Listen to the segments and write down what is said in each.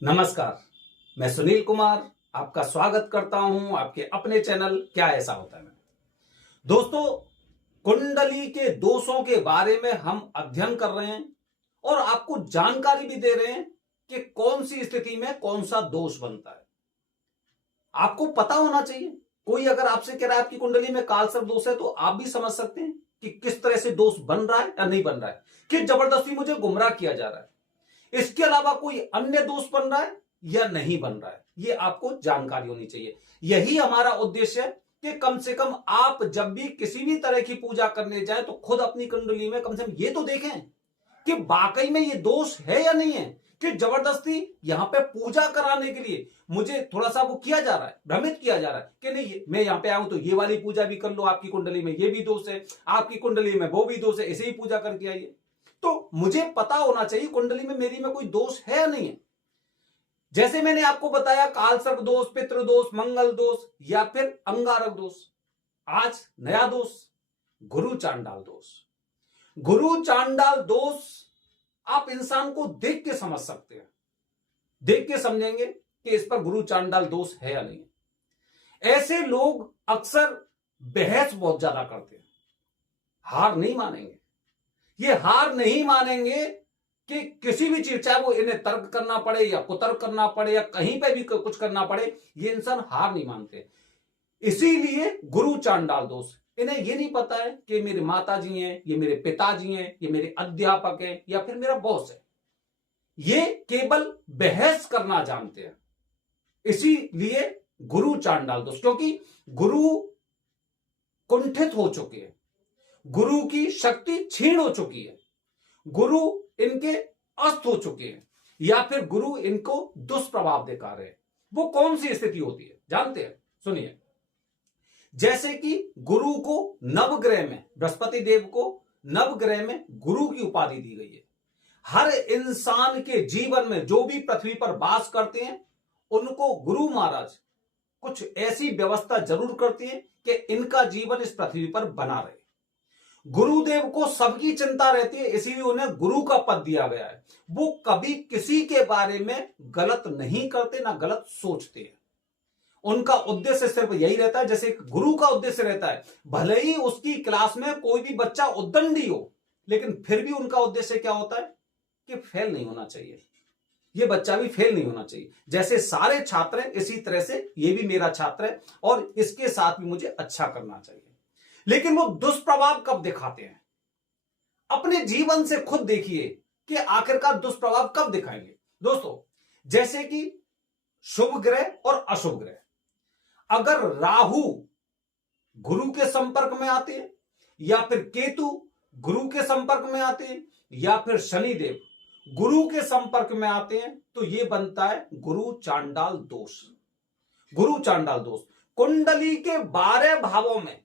नमस्कार। मैं सुनील कुमार आपका स्वागत करता हूं आपके अपने चैनल क्या ऐसा होता है में। दोस्तों, कुंडली के दोषों के बारे में हम अध्ययन कर रहे हैं और आपको जानकारी भी दे रहे हैं कि कौन सी स्थिति में कौन सा दोष बनता है। आपको पता होना चाहिए। कोई अगर आपसे कह रहा है आपकी कुंडली में कालसर्प दोष है, तो आप भी समझ सकते हैं कि किस तरह से दोष बन रहा है या नहीं बन रहा है, कि जबरदस्ती मुझे गुमराह किया जा रहा है। इसके अलावा कोई अन्य दोष बन रहा है या नहीं बन रहा है, ये आपको जानकारी होनी चाहिए। यही हमारा उद्देश्य है कि कम से कम आप जब भी किसी भी तरह की पूजा करने जाए तो खुद अपनी कुंडली में कम से कम ये तो देखें कि वाकई में ये दोष है या नहीं है, कि जबरदस्ती यहां पे पूजा कराने के लिए मुझे थोड़ा सा वो किया जा रहा है, भ्रमित किया जा रहा है कि नहीं मैं यहां पे आऊं तो ये वाली पूजा भी कर लो, आपकी कुंडली में ये भी दोष है, आपकी कुंडली में वो भी दोष है, इसे ही पूजा करके आइए। तो मुझे पता होना चाहिए कुंडली में मेरी में कोई दोष है या नहीं है। जैसे मैंने आपको बताया कालसर्प दोष, पितृ दोष, मंगल दोष या फिर अंगारक दोष। आज नया दोष गुरु चांडाल दोष। गुरु चांडाल दोष आप इंसान को देख के समझ सकते हैं, देख के समझेंगे कि इस पर गुरु चांडाल दोष है या नहीं है। ऐसे लोग अक्सर बहस बहुत ज्यादा करते हैं, हार नहीं मानेंगे। ये हार नहीं मानेंगे कि किसी भी चीज, चाहे वो इन्हें तर्क करना पड़े या कुतर्क करना पड़े या कहीं पे भी कुछ करना पड़े, ये इंसान हार नहीं मानते। इसीलिए गुरु चांडाल दोष, इन्हें ये नहीं पता है कि मेरे माता जी हैं, ये मेरे पिताजी हैं, ये मेरे अध्यापक हैं या फिर मेरा बॉस है। ये केवल बहस करना जानते हैं। इसीलिए गुरु चांडाल दोष, क्योंकि गुरु कुंठित हो चुके हैं, गुरु की शक्ति क्षीण हो चुकी है, गुरु इनके अस्त हो चुके हैं या फिर गुरु इनको दुष्प्रभाव दिखा रहे हैं। वो कौन सी स्थिति होती है जानते हैं? सुनिए। जैसे कि गुरु को नवग्रह में, बृहस्पति देव को नवग्रह में गुरु की उपाधि दी गई है। हर इंसान के जीवन में जो भी पृथ्वी पर वास करते हैं उनको गुरु महाराज कुछ ऐसी व्यवस्था जरूर करते हैं कि इनका जीवन इस पृथ्वी पर बना रहे। गुरुदेव को सबकी चिंता रहती है, इसीलिए उन्हें गुरु का पद दिया गया है। वो कभी किसी के बारे में गलत नहीं करते, ना गलत सोचते हैं। उनका उद्देश्य सिर्फ यही रहता है, जैसे गुरु का उद्देश्य रहता है, भले ही उसकी क्लास में कोई भी बच्चा उद्दंडी हो, लेकिन फिर भी उनका उद्देश्य क्या होता है कि फेल नहीं होना चाहिए, ये बच्चा भी फेल नहीं होना चाहिए। जैसे सारे छात्र हैं, इसी तरह से ये भी मेरा छात्र है और इसके साथ भी मुझे अच्छा करना चाहिए। लेकिन वो दुष्प्रभाव कब दिखाते हैं? अपने जीवन से खुद देखिए कि आखिरकार दुष्प्रभाव कब दिखाएंगे। दोस्तों, जैसे कि शुभ ग्रह और अशुभ ग्रह, अगर राहु गुरु के संपर्क में आते हैं या फिर केतु गुरु के संपर्क में आते हैं या फिर शनिदेव गुरु के संपर्क में आते हैं, तो यह बनता है गुरु चांडाल दोष। गुरु चांडाल दोष कुंडली के 12 भावों में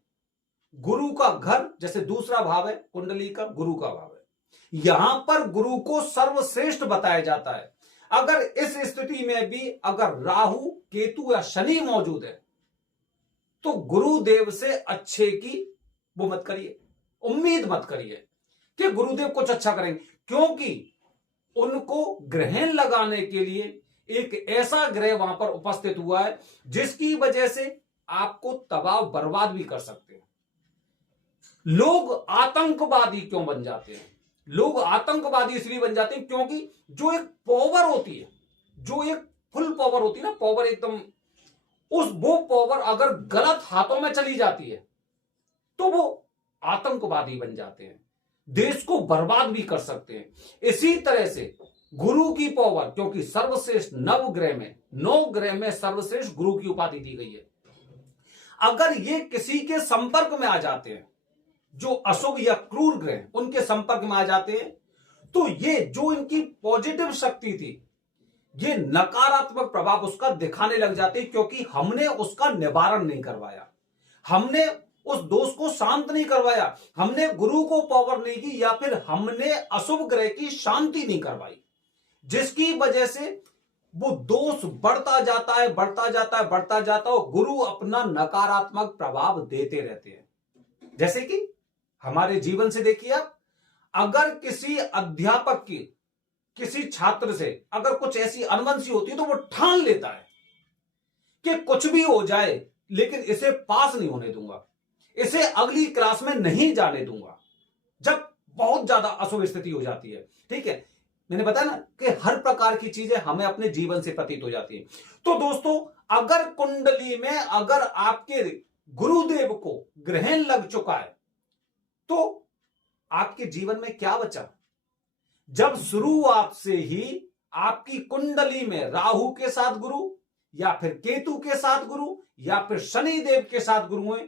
गुरु का घर, जैसे दूसरा भाव है कुंडली का, गुरु का भाव है, यहां पर गुरु को सर्वश्रेष्ठ बताया जाता है। अगर इस स्थिति में भी अगर राहु, केतु या शनि मौजूद है तो गुरुदेव से अच्छे की वो मत करिए, उम्मीद मत करिए कि गुरुदेव कुछ अच्छा करेंगे, क्योंकि उनको ग्रहण लगाने के लिए एक ऐसा ग्रह वहां पर उपस्थित हुआ है जिसकी वजह से आपको तबाह बर्बाद भी कर सकते हैं। लोग आतंकवादी क्यों बन जाते हैं? लोग आतंकवादी इसलिए बन जाते हैं क्योंकि जो एक पावर होती है, जो एक फुल पावर होती है ना, पावर एकदम, वो पावर अगर गलत हाथों में चली जाती है तो वो आतंकवादी बन जाते हैं, देश को बर्बाद भी कर सकते हैं। इसी तरह से गुरु की पावर, क्योंकि सर्वश्रेष्ठ नवग्रह में, 9 ग्रह में सर्वश्रेष्ठ गुरु की उपाधि दी गई है, अगर ये किसी के संपर्क में आ जाते हैं, जो अशुभ या क्रूर ग्रह उनके संपर्क में आ जाते हैं, तो ये जो इनकी पॉजिटिव शक्ति थी, ये नकारात्मक प्रभाव उसका दिखाने लग जाते हैं, क्योंकि हमने उसका निवारण नहीं करवाया, हमने उस दोष को शांत नहीं करवाया, हमने गुरु को पावर नहीं दी या फिर हमने अशुभ ग्रह की शांति नहीं करवाई, जिसकी वजह से वो दोष बढ़ता जाता है, बढ़ता जाता है, बढ़ता जाता है और गुरु अपना नकारात्मक प्रभाव देते रहते हैं। जैसे कि हमारे जीवन से देखिए आप, अगर किसी अध्यापक की किसी छात्र से अगर कुछ ऐसी अनबन सी होती है तो वो ठान लेता है कि कुछ भी हो जाए लेकिन इसे पास नहीं होने दूंगा, इसे अगली क्लास में नहीं जाने दूंगा, जब बहुत ज्यादा अशुभ स्थिति हो जाती है। ठीक है, मैंने बताया ना कि हर प्रकार की चीजें हमें अपने जीवन से प्रतीत हो जाती है। तो दोस्तों, अगर कुंडली में अगर आपके गुरुदेव को ग्रहण लग चुका है तो आपके जीवन में क्या बचा? जब शुरुआत से ही आपकी कुंडली में राहु के साथ गुरु या फिर केतु के साथ गुरु या फिर शनि देव के साथ गुरु है,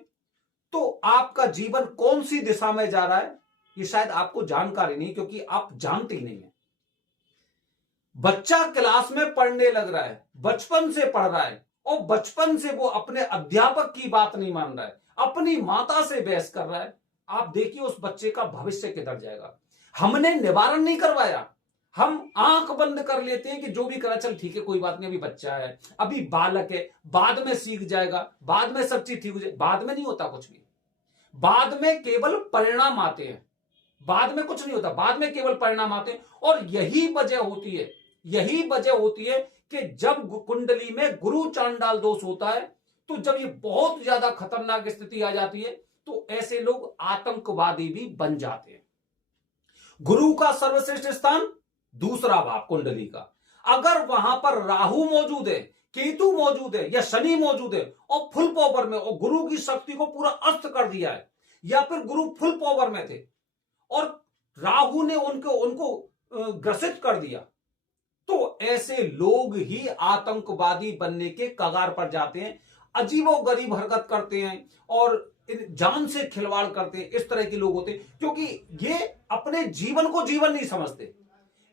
तो आपका जीवन कौन सी दिशा में जा रहा है ये शायद आपको जानकारी नहीं, क्योंकि आप जानते ही नहीं है। बच्चा क्लास में पढ़ने लग रहा है, बचपन से पढ़ रहा है और बचपन से वो अपने अध्यापक की बात नहीं मान रहा है, अपनी माता से बहस कर रहा है। आप देखिए उस बच्चे का भविष्य किधर जाएगा। हमने निवारण नहीं करवाया, हम आंख बंद कर लेते हैं कि जो भी करा चल ठीक है, कोई बात नहीं, अभी बच्चा है, अभी बालक है, बाद में सीख जाएगा, बाद में सब चीज ठीक हो जाए। बाद में नहीं होता कुछ भी, बाद में केवल परिणाम आते हैं, बाद में कुछ नहीं होता, बाद में केवल परिणाम आते हैं। और यही वजह होती है कि जब कुंडली में गुरु चांडाल दोष होता है, तो जब ये बहुत ज्यादा खतरनाक स्थिति आ जाती है तो ऐसे लोग आतंकवादी भी बन जाते हैं। गुरु का सर्वश्रेष्ठ स्थान दूसरा भाव कुंडली का, अगर वहां पर राहु मौजूद है, केतु मौजूद है या शनि मौजूद है और फुल पावर में, और गुरु की शक्ति को पूरा अस्त कर दिया है, या फिर गुरु फुल पावर में थे और राहु ने उनको ग्रसित कर दिया, तो ऐसे लोग ही आतंकवादी बनने के कगार पर जाते हैं, अजीबोगरीब हरकत करते हैं और जान से खिलवाड़ करते हैं। इस तरह के लोग होते हैं क्योंकि ये अपने जीवन को जीवन नहीं समझते,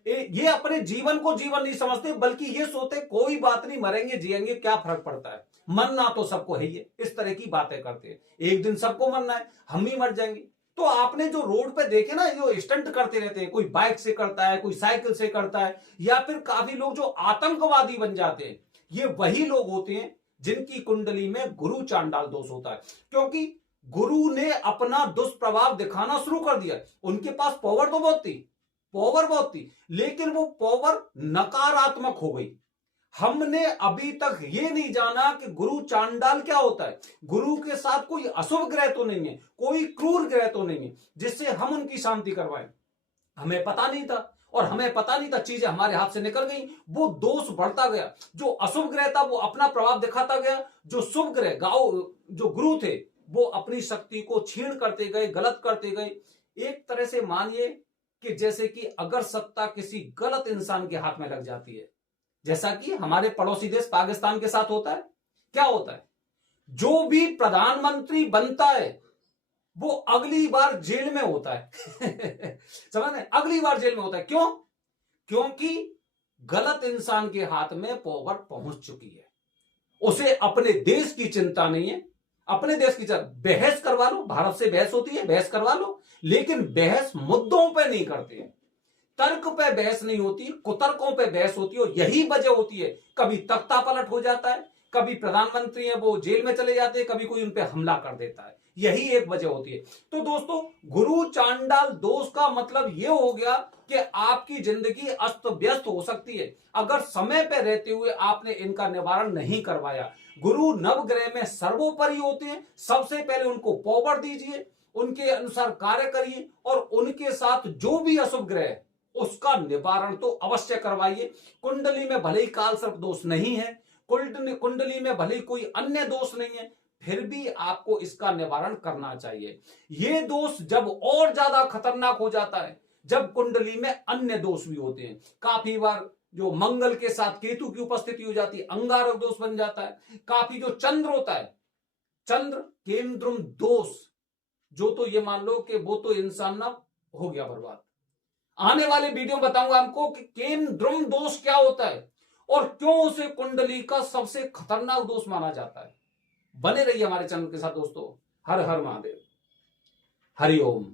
ये अपने जीवन को जीवन नहीं समझते, बल्कि ये सोचते कोई बात नहीं, मरेंगे जिएंगे क्या फर्क पड़ता है, मरना तो सबको है ही, इस तरह की बातें करते हैं। एक दिन सबको मरना है, हम ही मर जाएंगे। तो आपने जो रोड पे देखे ना, जो स्टंट करते रहते हैं, कोई बाइक से करता है, कोई साइकिल से करता है, या फिर काफी लोग जो आतंकवादी बन जाते हैं, ये वही लोग होते हैं जिनकी कुंडली में गुरु चांडाल दोष होता है। क्योंकि गुरु ने अपना दुष्प्रभाव दिखाना शुरू कर दिया। उनके पास पावर तो बहुत थी, लेकिन वो पावर नकारात्मक हो गई। हमने अभी तक ये नहीं जाना कि गुरु चांडाल क्या होता है। गुरु के साथ कोई अशुभ ग्रह तो नहीं है, कोई क्रूर ग्रह तो नहीं है जिससे हम उनकी शांति करवाएं। हमें पता नहीं था, और हमें पता नहीं था, चीजें हमारे हाथ से निकल गई, वो दोष बढ़ता गया। जो अशुभ ग्रह था वो अपना प्रभाव दिखाता गया, जो शुभ ग्रह जो गुरु थे वो अपनी शक्ति को छीण करते गए, गलत करते गए। एक तरह से मानिए कि जैसे कि अगर सत्ता किसी गलत इंसान के हाथ में लग जाती है, जैसा कि हमारे पड़ोसी देश पाकिस्तान के साथ होता है। क्या होता है, जो भी प्रधानमंत्री बनता है वो अगली बार जेल में होता है समझ में, अगली बार जेल में होता है। क्यों? क्योंकि गलत इंसान के हाथ में पावर पहुंच चुकी है, उसे अपने देश की चिंता नहीं है। अपने देश की चिंता, बहस करवा लो, भारत से बहस होती है, बहस करवा लो, लेकिन बहस मुद्दों पे नहीं करते हैं, तर्क पे बहस नहीं होती, कुतर्कों पे बहस होती है। और यही वजह होती है, कभी तख्ता पलट हो जाता है, कभी प्रधानमंत्री है वो जेल में चले जाते हैं, कभी कोई उन पे हमला कर देता है, यही एक वजह होती है। तो दोस्तों, गुरु चांडाल दोष का मतलब यह हो गया कि आपकी जिंदगी अस्त व्यस्त हो सकती है अगर समय पे रहते हुए आपने इनका निवारण नहीं करवाया। गुरु नवग्रह में सर्वोपरि होते हैं, सबसे पहले उनको पावर दीजिए, उनके अनुसार कार्य करिए, और उनके साथ जो भी अशुभ ग्रह है उसका निवारण तो अवश्य करवाइए। कुंडली में भले ही काल सर्प दोष नहीं है, कुंडली में भले ही कोई अन्य दोष नहीं है, फिर भी आपको इसका निवारण करना चाहिए। ये दोष जब और ज्यादा खतरनाक हो जाता है जब कुंडली में अन्य दोष भी होते हैं। काफी बार जो मंगल के साथ केतु की उपस्थिति हो जाती है, अंगारक दोष बन जाता है। काफी जो चंद्र होता है, चंद्र केंद्रुम दोष, जो तो ये मान लो कि वो तो इंसान ना हो गया बर्बाद। आने वाले वीडियो में बताऊंगा आपको कि केंद्रुम दोष क्या होता है और क्यों उसे कुंडली का सबसे खतरनाक दोष माना जाता है। बने रहिए हमारे चैनल के साथ दोस्तों। हर हर महादेव, हरिओम।